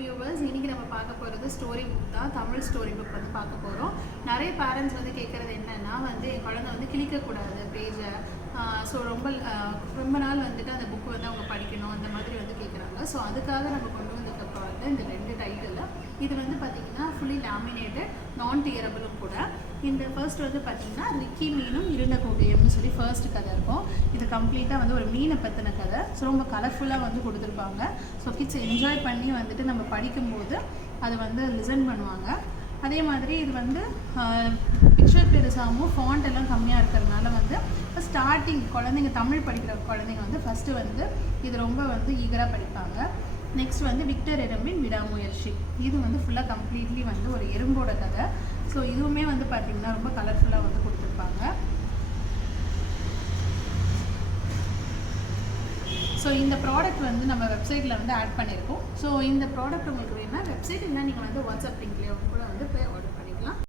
Viewers, இன்றைக்கி நம்ம பார்க்க போகிறது ஸ்டோரி புக் தான். தமிழ் ஸ்டோரி புக் வந்து பார்க்க போகிறோம். நிறைய பேரண்ட்ஸ் வந்து கேட்குறது என்னென்னா வந்து என் குழந்தை வந்து கிழிக்கக்கூடாது பேஜை. ஸோ ரொம்ப நாள் வந்துட்டு அந்த புக்கு வந்து அவங்க படிக்கணும் அந்த மாதிரி வந்து கேட்குறாங்க. ஸோ அதுக்காக நம்ம கொண்டு வந்திருக்க ப்ராடக்ட் இந்த 2 டைட்டில். இது வந்து பார்த்திங்கன்னா ஃபுல்லி லேமினேட்டட், நான் டியரபிளும் கூட. இந்த ஃபர்ஸ்ட் வந்து பார்த்திங்கன்னா ரிக்கி மீனும் இருண்ட கோகையம்னு சொல்லி ஃபர்ஸ்ட் கதை இருக்கும். இது கம்ப்ளீட்டாக வந்து ஒரு மீனை பற்றின கதை. ஸோ ரொம்ப கலர்ஃபுல்லாக வந்து கொடுத்துருப்பாங்க. ஸோ கிட்ஸ் என்ஜாய் பண்ணி வந்துட்டு நம்ம படிக்கும்போது அதை வந்து லிசன் பண்ணுவாங்க. அதே மாதிரி இது வந்து பிக்சர் பெருசாகவும் ஃபாண்ட் எல்லாம் கம்மியாக இருக்கிறதுனால வந்து ஸ்டார்டிங் குழந்தைங்க தமிழ் படிக்கிற குழந்தைங்க வந்து ஃபஸ்ட்டு வந்து இது ரொம்ப வந்து ஈகராக படிப்பாங்க. நெக்ஸ்ட் வந்து விக்டர் எறும்பின் விடாமுயற்சி. இது வந்து ஃபுல்லாக கம்ப்ளீட்லி வந்து ஒரு எறும்போட கதை. ஸோ இதுவுமே வந்து பார்த்திங்கன்னா ரொம்ப கலர்ஃபுல்லாக வந்து கொடுத்துருப்பாங்க. ஸோ இந்த ப்ராடக்ட் வந்து நம்ம வெப்சைட்டில் வந்து ஆட் பண்ணியிருக்கோம். ஸோ இந்த ப்ராடக்ட் உங்களுக்கு வேணும்னா வெப்சைட் இல்லைனா நீங்கள் வந்து வாட்ஸ்அப் லிங்க்லேயே